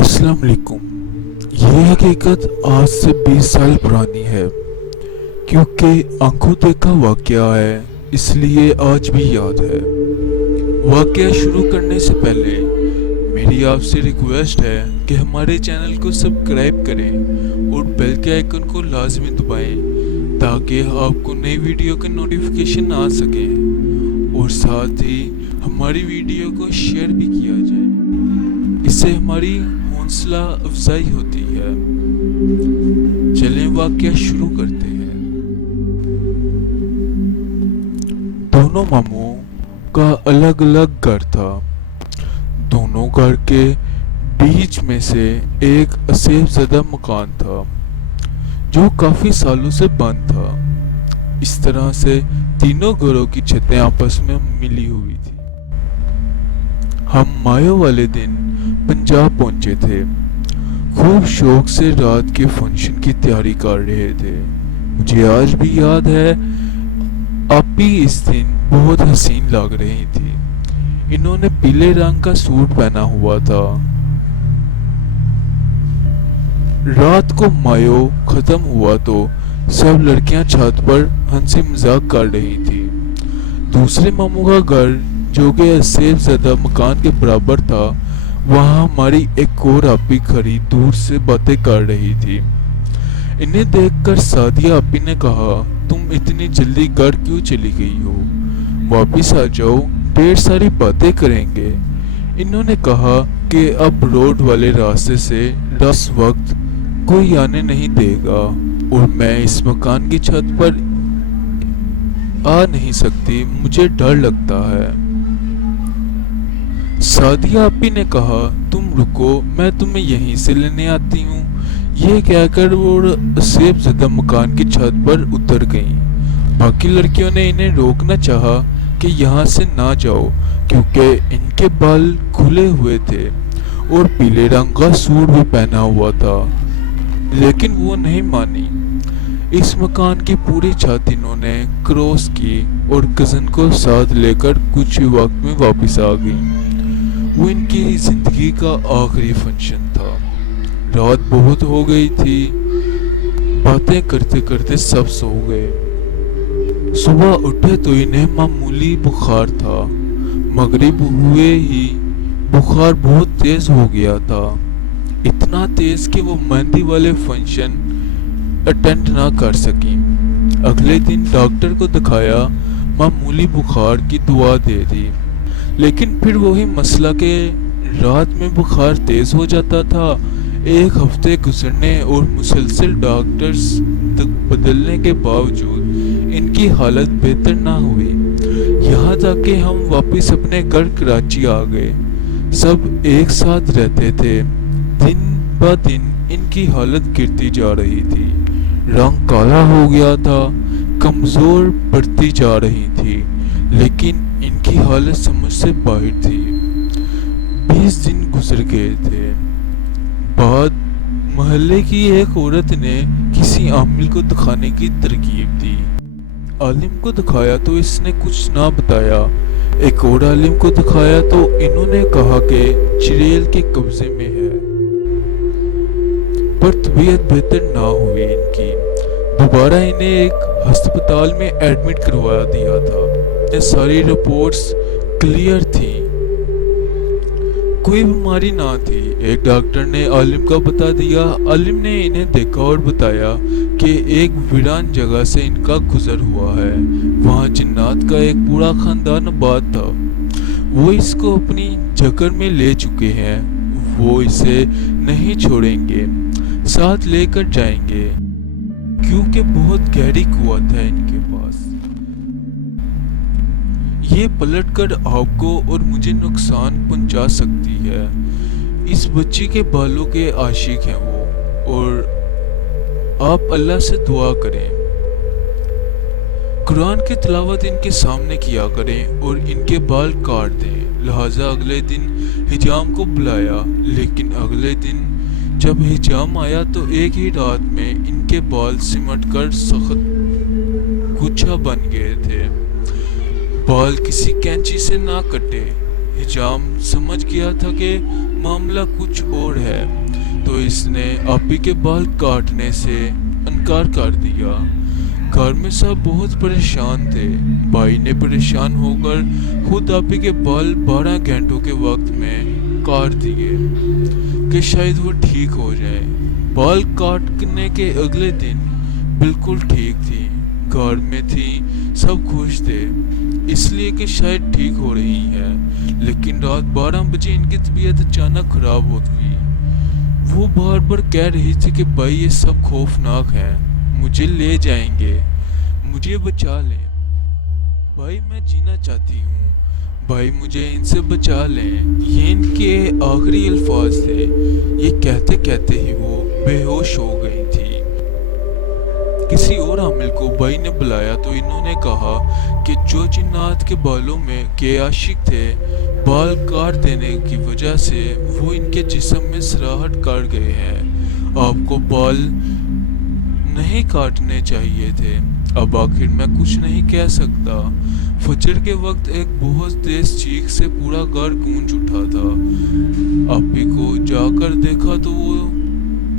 अस्सलाम वालेकुम। ये हकीकत आज से 20 साल पुरानी है, क्योंकि आंखों देखा वाकया है, इसलिए आज भी याद है। वाकया शुरू करने से पहले मेरी आपसे रिक्वेस्ट है कि हमारे चैनल को सब्सक्राइब करें और बेल के आइकन को लाजमी दबाएं, ताकि आपको नई वीडियो के नोटिफिकेशन आ सकें और साथ ही हमारी वीडियो को शेयर भी किया जाए। इससे हमारी हौसला अफजाई होती है। चलें वाकया शुरू करते हैं। दोनों मामों का अलग अलग घर था। दोनों घर के बीच में से एक असेब ज़दा मकान था जो काफी सालों से बंद था। इस तरह से तीनों घरों की छतें आपस में मिली हुई थी। हम मायो वाले दिन पंजाब पहुंचे थे। खूब शौक से रात के फंक्शन की तैयारी कर रहे थे। मुझे आज भी याद है, आपी इस दिन बहुत हसीन लग रही थी। इन्होंने पीले रंग का सूट पहना हुआ था। रात को मायो खत्म हुआ तो सब लड़कियां छत पर हंसी मजाक कर रही थी। दूसरे मामू का घर, जो कि असेब ज़दा मकान के बराबर था, वहां हमारी एक और आपी खड़ी दूर से बातें कर रही थी। इन्हें देखकर सादिया आपी ने कहा, तुम इतनी जल्दी घर क्यों चली गई हो? वापिस आ जाओ, ढेर सारी बातें करेंगे। इन्होंने कहा कि अब रोड वाले रास्ते से इस वक्त कोई आने नहीं देगा और मैं इस मकान की छत पर आ नहीं सकती, मुझे डर लगता है। सादिया आपी ने कहा, तुम रुको, मैं तुम्हें यहीं से लेने आती हूँ। ये कहकर वो असेब ज़दा मकान की छत पर उतर गईं। बाकी लड़कियों ने इन्हें रोकना चाहा कि यहाँ से ना जाओ, क्योंकि इनके बाल खुले हुए थे और पीले रंग का सूट भी पहना हुआ था, लेकिन वो नहीं मानी। इस मकान की पूरी छत इन्होंने क्रॉस की और कज़न को साथ लेकर कुछ ही वक्त में वापस आ गई। वो इनकी जिंदगी का आखिरी फंक्शन था। रात बहुत हो गई थी। बातें करते करते सब सो गए। सुबह उठे तो इन्हें मामूली बुखार था। मगरिब हुए ही बुखार बहुत तेज हो गया था, इतना तेज कि वो मेहंदी वाले फंक्शन अटेंड ना कर सकी। अगले दिन डॉक्टर को दिखाया, मामूली बुखार की दवा दे दी, लेकिन फिर वही मसला के रात में बुखार तेज हो जाता था। एक हफ्ते गुजरने और मुसलसल डॉक्टर्स बदलने के बावजूद इनकी हालत बेहतर ना हुई। यहाँ तक कि हम वापस अपने घर कराची आ गए। सब एक साथ रहते थे। दिन ब दिन इनकी हालत गिरती जा रही थी। रंग काला हो गया था, कमजोर पड़ती जा रही थी, लेकिन इनकी हालत समझ से बाहर थी। 20 दिन गुजर गए थे। बाद मोहल्ले की एक औरत ने किसी आमिल को दिखाने की तरकीब दी। आलिम को दिखाया तो इसने कुछ ना बताया। एक और आलिम को दिखाया तो इन्होंने कहा कि चिड़ैल के कब्जे में है। पर तबीयत बेहतर ना हुई इनकी। दोबारा इन्हें एक अस्पताल में एडमिट करवा दिया था। सारी रिपोर्ट्स क्लियर थी, कोई बीमारी ना थी। एक डॉक्टर ने आलिम का बता दिया। आलिम ने इन्हें देखा और बताया कि एक वीरान जगह से इनका गुजर हुआ है। वहाँ जिन्नात का एक पूरा खानदान आबाद था। वो इसको अपनी जगह में ले चुके हैं। वो इसे नहीं छोड़ेंगे, साथ लेकर जाएंगे, क्योंकि बहुत गहरी कुव्वत है इनके पास। ये पलटकर आपको और मुझे नुकसान पहुंचा सकती है। इस बच्ची के बालों के आशिक हैं वो, और आप अल्लाह से दुआ करें, कुरान की तिलावत इनके सामने किया करें और इनके बाल काट दें। लिहाजा अगले दिन हिजाम को बुलाया, लेकिन अगले दिन जब हिजाम आया तो एक ही रात में इनके बाल सिमट कर सख्त गुच्छा बन गए थे। बाल किसी कैंची से ना कटे। حجام سمجھ گیا تھا کہ معاملہ کچھ اور ہے، تو اس نے آپی کے بال کاٹنے سے انکار کر دیا۔ گھر میں سب بہت پریشان تھے۔ بھائی نے پریشان ہو کر خود آپی کے بال 12 گھنٹوں کے وقت میں کاٹ دیے کہ شاید وہ ٹھیک ہو جائے۔ بال کاٹنے کے اگلے دن بالکل ٹھیک تھی، گھر میں تھی، سب خوش تھے اس لیے کہ شاید ٹھیک ہو رہی ہے، لیکن رات 12 بجے ان کی طبیعت اچانک خراب ہو گئی۔ وہ بار بار کہہ رہی تھی کہ بھائی یہ سب خوفناک ہے، مجھے لے جائیں گے، مجھے بچا لیں، بھائی میں جینا چاہتی ہوں، بھائی مجھے ان سے بچا لیں۔ یہ ان کے آخری الفاظ تھے۔ یہ کہتے کہتے ہی وہ بے ہوش ہو گئی تھی۔ کسی اور عامل کو بھائی نے بلایا تو انہوں نے کہا کہ جو جنات کے بالوں میں کے عاشق تھے، بال کاٹ دینے کی وجہ سے وہ ان کے جسم میں سراہٹ کر گئے ہیں۔ آپ کو بال نہیں کاٹنے چاہیے تھے۔ اب آخر میں کچھ نہیں کہہ سکتا۔ فجر کے وقت ایک بہت تیز چیخ سے پورا گھر گونج اٹھا تھا۔ آپی کو جا کر دیکھا تو وہ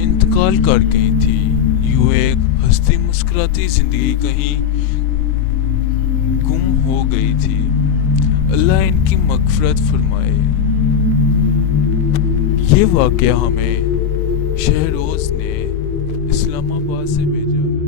انتقال کر گئی تھی۔ یوں ایک ہنستی مسکراتی زندگی کہیں گم ہو گئی تھی۔ اللہ ان کی مغفرت فرمائے۔ یہ واقعہ ہمیں شہروز نے اسلام آباد سے بھیجا ہے۔